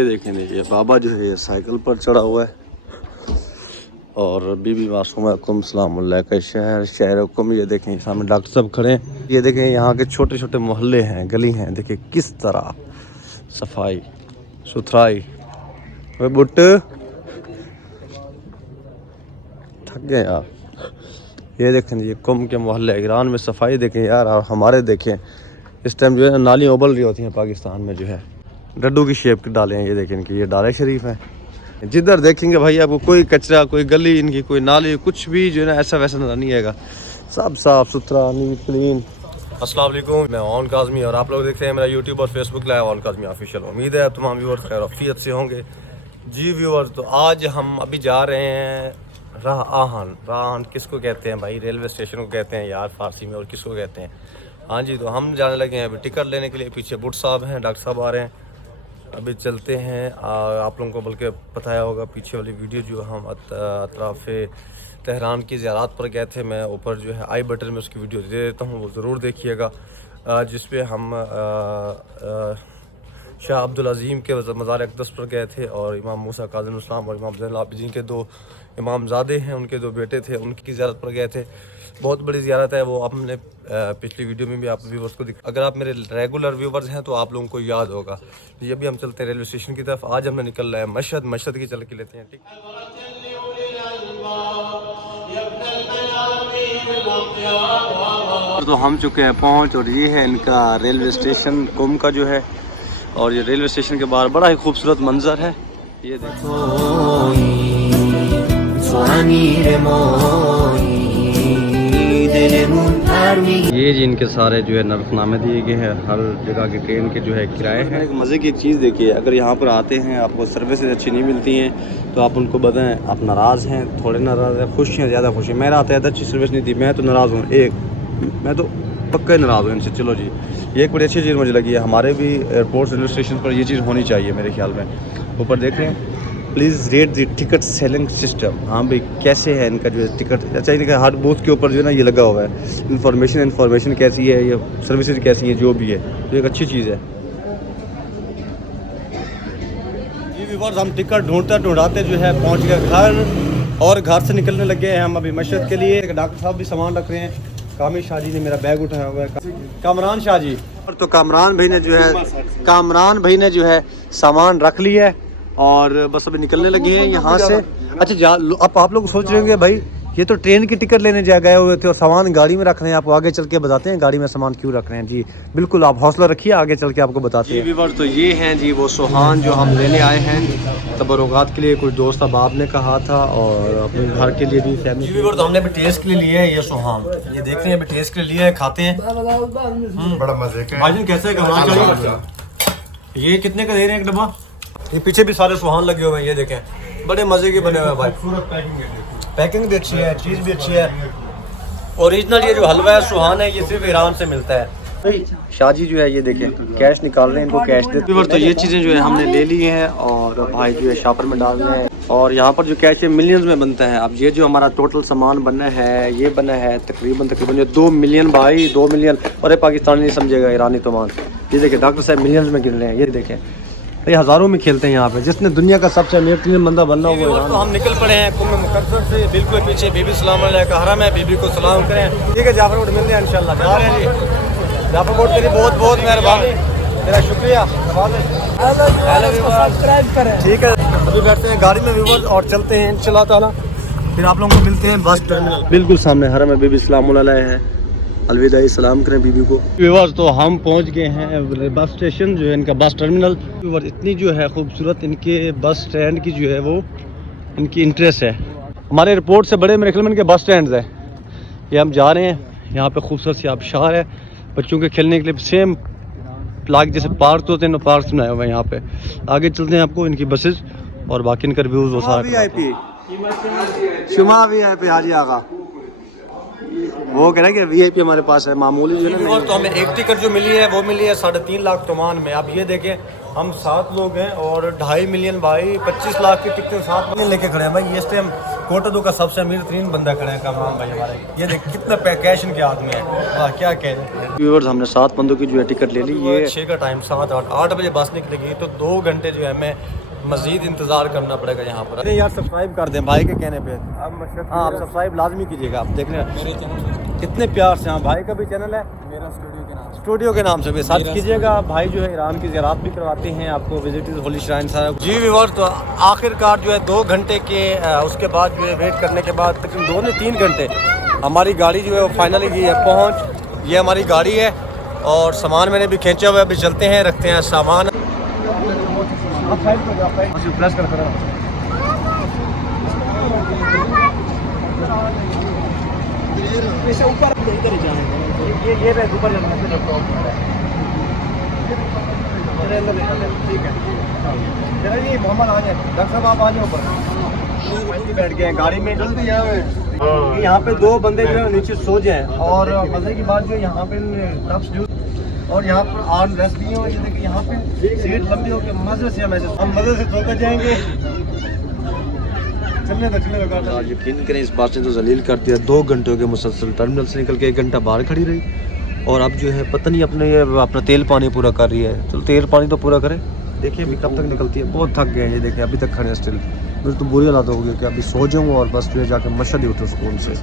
ये देखें, ये बाबा जो है ये साइकिल पर चढ़ा हुआ है और बीबी मासूम सलामुल्लाह शहर शहरकुम। ये देखें सामने डॉक्टर साहब खड़े हैं। ये देखें यहाँ के छोटे छोटे मोहल्ले हैं, गली हैं, देखिए किस तरह सफाई सुथराई। वे बुट थक गए यार। ये देखें ये कुम के मोहल्ले ईरान में सफाई देखें यार। और हमारे देखें इस टाइम जो है नालियाँ उबल रही होती हैं पाकिस्तान में, जो है डड्डू की शेप के डाले हैं। ये देखें इनकी ये डाले शरीफ हैं। जिधर देखेंगे भाई आपको कोई कचरा, कोई गली इनकी, कोई नाली, कुछ भी जो है ना ऐसा वैसा नजर नहीं आएगा। सब साफ सुथरा नीट क्लीन। अस्सलाम वालेकुम, मैं ओन काज़मी और आप लोग देख रहे हैं मेरा यूट्यूब और Facebook live own Kazmi official. उम्मीद है तमाम व्यूअर्स खैर आफियत से होंगे। जी व्यूअर्स, तो आज हम अभी जा रहे हैं राह आहन। राह आहन किसको कहते हैं भाई? रेलवे स्टेशन को कहते हैं यार फारसी में, और किसको कहते हैं? हाँ जी, तो हम जाने लगे हैं अभी टिकट लेने के लिए। पीछे बुट साहब हैं, डॉक्टर साहब आ रहे हैं। अभी चलते हैं। आप लोगों को बल्कि बताया होगा पीछे वाली वीडियो जो हम अतराफ़ तेहरान की ज़ियारत पर गए थे, मैं ऊपर जो है आई बटन में उसकी वीडियो दे देता हूँ, वो ज़रूर देखिएगा। जिस पे हम शाह अब्दुल अज़ीम के मज़ार अक़दस पर गए थे और इमाम मूसा काज़िम इस्लाम और इमाम ज़ैनुल आबिदीन के दो इमामज़ादे हैं, उनके दो बेटे थे, उनकी ज़ियारत पर गए थे। बहुत बड़ी ज़ियारत है वो, हमने पिछली वीडियो में भी आप व्यूवर्स को अगर आप मेरे रेगुलर व्यूवर्स हैं तो आप लोगों को याद होगा। ये भी हम चलते हैं रेलवे स्टेशन की तरफ। आज हमने निकल रहा है मशहद। मशहद की चल के लेते हैं, ठीक। तो हम चुके हैं पहुंच, और ये है इनका रेलवे स्टेशन कुम का जो है। और ये रेलवे स्टेशन के बाहर बड़ा ही खूबसूरत मंजर है। ये देखो ये जी इनके सारे जो है नर्फनामे दिए गए हैं, हर जगह के ट्रेन के जो है किराए हैं। एक मज़े की एक चीज़ देखिए, अगर यहाँ पर आते हैं आपको सर्विसेज अच्छी नहीं मिलती हैं तो आप उनको बताएं आप नाराज़ हैं, थोड़े नाराज़ हैं, खुश हैं, ज़्यादा खुश हैं। मेरा आता है अच्छी सर्विस नहीं थी, मैं तो नाराज़ हूँ। मैं तो पक्का नाराज़ हूँ इनसे। चलो जी, ये एक बड़ी अच्छी चीज़ मुझे लगी है। हमारे भी एयरपोर्ट रेलवे स्टेशन पर ये चीज़ होनी चाहिए मेरे ख्याल में। ऊपर देख रहे हैं, please rate the ticket selling system. हाँ भाई, कैसे है इनका जो है टिकट? अच्छा, इनका हर बूथ के ऊपर जो है ना ये लगा हुआ है इन्फॉर्मेशन कैसी है, ये सर्विसेज कैसी हैं, जो भी है, तो एक अच्छी चीज़ है। जी व्यूअर्स, हम टिकट ढूंढते जो है पहुँच गए घर, और घर से निकलने लगे हैं हम अभी मशहद के लिए। डॉक्टर साहब भी सामान रख रहे हैं। कामिल शाह जी ने मेरा बैग उठाया हुआ है, कामरान शाह जी। तो कामरान भाई ने जो है सामान रख लिया है और बस अभी निकलने लगे हैं यहाँ से। अच्छा, अब आप लोग सोच रहे होंगे भाई ये तो ट्रेन की टिकट लेने जा गए हुए थे और सामान गाड़ी में रख रहे हैं। आपको आगे चल के बताते हैं गाड़ी में सामान क्यों रख रहे हैं। जी बिल्कुल, आप हौसला रखिए, आगे चल के आपको बताते हैं। व्यूअर्स, तो ये हैं जी वो सुहान जो हम लेने आए हैं तबरुकात के लिए। कुछ दोस्त अब आपने कहा था और अपने घर के लिए भी फैमिली। जी व्यूअर्स, तो हमने भी टेस्ट के लिए लिया है ये सुहान। ये देख रहे हैं, अभी टेस्ट के लिए लिया है, खाते हैं। बड़ा मजे का भाईजान कैसे है? ये कितने का दे रहे हैं एक डब्बा? ये पीछे भी सारे सुहान लगे हुए हैं, ये देखें बड़े मजे के बने हुए हैं भाई। पैकिंग भी अच्छी है, चीज़ भी अच्छी है। ओरिजिनल ये जो हलवा है सुहान है, ये सिर्फ ईरान से मिलता है। शाह जी जो है ये देखें कैश निकाल रहे हैं, इनको कैश देते हैं। तो ये चीज़ें जो है हमने ले ली हैं और भाई जो है शॉपर में डाल रहे हैं। और यहाँ पर जो कैश है मिलियंस में बनता है। अब ये जो हमारा टोटल सामान बना है, ये बना है तकरीबन ये 2 मिलियन भाई, 2 मिलियन। और पाकिस्तानी नहीं समझेगा, ईरानी तो मान। ये देखें डॉक्टर साहब मिलियंस में गिन रहे हैं। ये देखें ये हज़ारों में खेलते हैं यहाँ पे। जिसने दुनिया का सबसे अमीर 3 बंदा बनना हो वो। तो हम निकल पड़े हैं कुम्भ मुकद्दस से। बिल्कुल पीछे बीबी सलाम का हरम है, बीबी को सलाम करें। ठीक है, जाफर कोट मिलते हैं इंशाल्लाह। जा रहे हैं जी। जाफर कोट तेरी बहुत बहुत मेहरबानी, तेरा शुक्रिया। ठीक है, अभी बैठते हैं गाड़ी में व्यूअर्स और चलते हैं इंशाल्लाह ताला। फिर आप लोगों को मिलते हैं बस टर्मिनल। बिल्कुल सामने हरम है, बीबी सलाम है। अलविदा सलाम करें बीबी को। व्यूअर्स, तो हम पहुंच गए हैं बस स्टेशन जो है इनका बस टर्मिनल। व्यूअर्स, इतनी जो है खूबसूरत इनके बस स्टैंड की जो है वो इनकी इंटरेस्ट है। हमारे एयरपोर्ट से बड़े मेरे ख्याल में इनके बस स्टैंड है। ये हम जा रहे हैं, यहाँ पे खूबसूरत सी आबशार है बच्चों के खेलने के लिए। सेम प्लाग जैसे पार्क होते हैं ना, पार्क बनाए हुए हैं यहाँ पे। आगे चलते हैं आपको इनकी बसेज और बाकी इनका रिव्यूज वो सारा। शुमा VIP हाजी आगा वो कह रहा है कि VIP हमारे पास है, मामूली जो है ना। तो हमें एक टिकट जो मिली है वो मिली है 3.5 लाख टोमान में। आप ये देखें हम 7 लोग हैं और 2.5 मिलियन भाई 25 लाख की टिकटें 7 मिलियन लेके खड़े हैं भाई। इस टाइम कोटोदू का सबसे अमीर तरीन बंदा खड़ा है कामरान भाई हमारे। ये देख कितना कैश इनके आदमी है, वाह क्या कहें। व्यूअर्स हमने 7 बंदों की जो है टिकट ले ली। ये 6 का टाइम 7-8 बजे बस निकलेगी तो 2 घंटे जो है हमें मज़ीद इंतज़ार करना पड़ेगा यहाँ पर। अरे यार सब्सक्राइब कर दें भाई के कहने पे। हाँ आप सब्सक्राइब लाजमी कीजिएगा। आप देख रहे हैं मेरे चैनल कितने प्यार से। हाँ भाई का भी चैनल है मेरा स्टूडियो के नाम से भी सर्च कीजिएगा। भाई जो है ईरान की ज़ियारत भी करवाते हैं आपको, विजिट होली श्राइन सारा। जी व्यूअर्स तो आखिरकार जो है 2 घंटे के उसके बाद जो है वेट करने के बाद तकरीबन 2 से 3 घंटे हमारी गाड़ी जो है वो फाइनली गई है पहुँच। ये हमारी गाड़ी है और सामान मैंने भी खींचा हुआ है। अभी चलते हैं रखते हैं सामान। प्रेस कर ऊपर इधर ही जाने ये ऊपर जाना ठीक है। चलिए मोहम्मद आ जाए, डॉक्टर साहब आप आ जाओ ऊपर। बैठ गए हैं गाड़ी में जल्दी यहाँ पे 2 बंदे जो है नीचे सो जाए। और मजे की बात जो है यहाँ पे टप्स जूस और यहाँ पर आर्म रेस्ट भी हो। ये देखिए यहाँ पे सीट लंबी होकर मजे से हम मजे से सोकर जाएंगे। आज यकीन करें इस बात से तो जलील कर दिया। 2 घंटे के मुसलसल टर्मिनल से निकल के 1 घंटा बाहर खड़ी रही और अब जो है पता नहीं अपना तेल पानी पूरा कर रही है। चलो तेल पानी तो पूरा करे। देखिए अभी कब तक निकलती है। बहुत थक गए हैं ये देखिए अभी तक खड़े हैं स्टिल। मेरे तो बुरी हालत हो गई कि अभी सो जाऊँ और बस फिर जाके मशहद ही उठूँ सुकून से।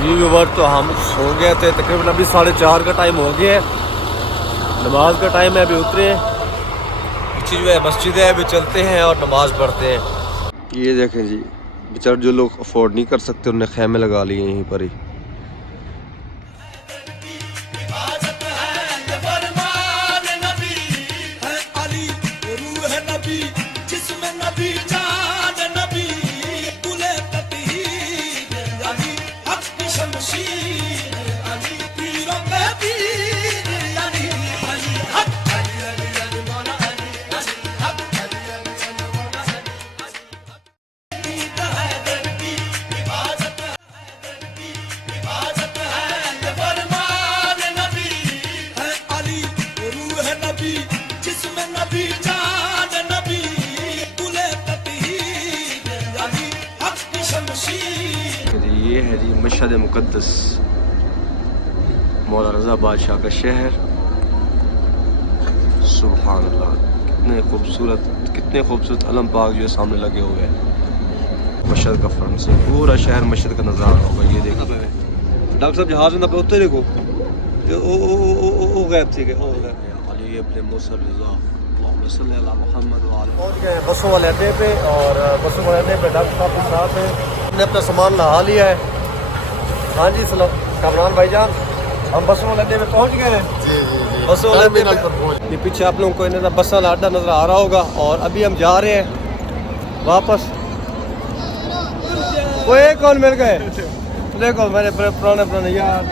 जी व्यूअर तो हम सो गए थे तकरीबन अभी 4:30 का टाइम हो गया है। नमाज का टाइम है अभी उतरे हैं। पीछे जो है मस्जिद है अभी चलते हैं और नमाज पढ़ते हैं। ये देखें जी बेचारे जो लोग अफोर्ड नहीं कर सकते उन्हें खैमे लगा लिए यहीं पर ही। ये है जी मशहद मुक़द्दस मौला रज़ा बादशाह का शहर। सुभान अल्लाह कितने खूबसूरत अलम पाक जो है सामने लगे हुए हैं। मशहद का फ्रंट से पूरा शहर मशहद का नज़ारा होगा। ये देखो डॉक्टर साहब जहाज़ में उतरे देखो ओ गैब थी अली अपने मुसर रज़ा पहुँच गए बसों वाले अड्डे पे और बसों वाले अड्डे पे डॉक्टर साहब के साथ हैं। हमने अपना सामान नहा लिया है। हाँ जी कामरान भाईजान हम बसों वाले अड्डे पे पहुँच गए हैं। बसों वाले अड्डे पे ये पीछे आप लोगों को बस वाला अड्डा नज़र आ रहा होगा और अभी हम जा रहे हैं वापस। वो एक कौन मिल गए देखो मेरे पुराने यार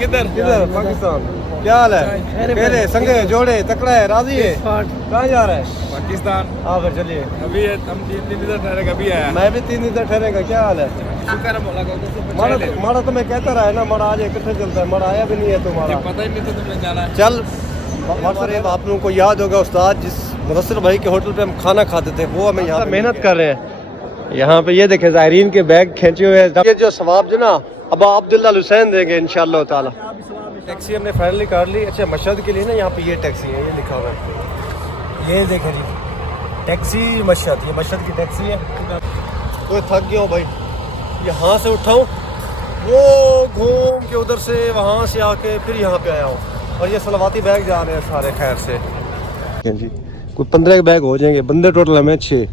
किधर पाकिस्तान क्या हाल है? पहले संगे जोड़े तकड़ा है राजी है। कहाँ जा रहा है? पाकिस्तान। हाँ फिर चलिए अभी हम 3 दिन इधर ठहरेगा। अभी आया मैं भी 3 दिन ठहरेगा। क्या हाल है? मारा तो मैं कहता रहा है ना मारा आज इकट्ठे चलता है। मारा आया भी नहीं है तुम्हारा पता ही नहीं था तुमने जाना है। चल आप लोगों को याद होगा उस्ताद जिस मुदस्सिर भाई के होटल पे हम खाना खाते थे वो हमें यहाँ मेहनत कर रहे हैं। यहाँ पे ये देखें ज़ायरीन के बैग खींचे हुए हैं। ये जो सवाब जो ना अब अब्दुल्ला हुसैन देंगे इंशाअल्लाह ताला। टैक्सी हमने फाइनली कर ली। अच्छा मशहद के लिए ना यहाँ पे ये टैक्सी है ये लिखा हुआ है। ये देखें जी टैक्सी मशहद, ये मशहद की टैक्सी है। तो थक गया हूँ भाई यहाँ से उठाऊँ वो घूम के उधर से वहाँ से आके फिर यहाँ पे आया हूँ और ये सलवाती बैग जा रहे हैं सारे खैर से जी। कोई 15 के बैग हो जाएंगे बंदे टोटल हमें 6।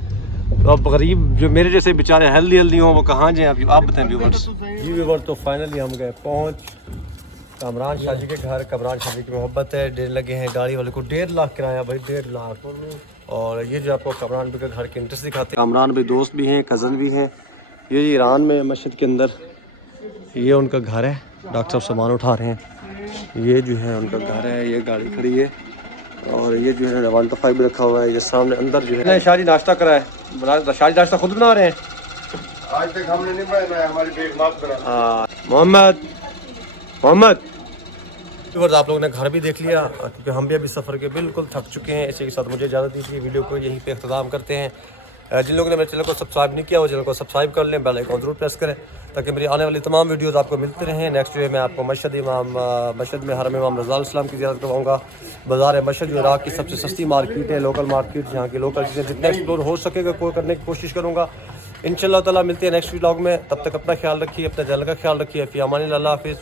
तो अब गरीब जो मेरे जैसे बेचारे हेल्दी हों वो कहाँ जाएँ अभी आप बताएं व्यूवर्स। जी व्यूवर्स तो फाइनली हम गए पहुँच कामरान शाजी के घर। कामरान शाजी की मोहब्बत है। 1.5 लगे हैं गाड़ी वाले को 1.5 लाख किराया भाई 1.5 लाख। और ये जो आपको कामरान भाई के घर के इंटरेस्ट दिखाते हैं। कामरान भाई दोस्त भी हैं कज़न भी हैं। ये ईरान में मस्जिद के अंदर ये उनका घर है। डॉक्टर साहब सामान उठा रहे हैं। ये जो है उनका घर है। ये गाड़ी खड़ी है और ये जो है 1 to 5 भी रखा हुआ है। ये सामने अंदर जो है शादी नाश्ता करा है। शादी नाश्ता खुद बना रहे हैं। आज तक हमने नहीं पहना, हमारी बेग माफ करा। हाँ मोहम्मद मोहम्मद आप लोगों ने घर भी देख लिया, क्योंकि हम भी अभी सफ़र के बिल्कुल थक चुके हैं। इसी के साथ मुझे इजाज़त दीजिए, वीडियो को यहीं पे अख्ताम करते हैं। जिन लोगों ने मेरे चैनल को सब्सक्राइब नहीं किया वो चैनल को सब्सक्राइब कर लें, बेल आइकन जरूर प्रेस करें ताकि मेरी आने वाली तमाम वीडियोस आपको मिलते रहें। नेक्स्ट जो है मैं आपको मशहद में हरम इमाम रज़ा अलैहिस्सलाम की ज़ियारत करवाऊँगा। बाज़ार मशहद जो इराक़ की सबसे सस्ती मार्केट है, लोकल मार्केट, यहाँ की लोकल चीज़ें जितना एक्सप्लोर हो सकेगा कोई करने की कोशिश करूँगा। इंशाअल्लाह ताला मिलते हैं नेक्स्ट व्लॉग में। तब तक अपना ख्याल रखिए, अपने चैनल का ख्याल रखिए। फ़ी अमानिल्लाह, अल्लाह हाफ़िज़।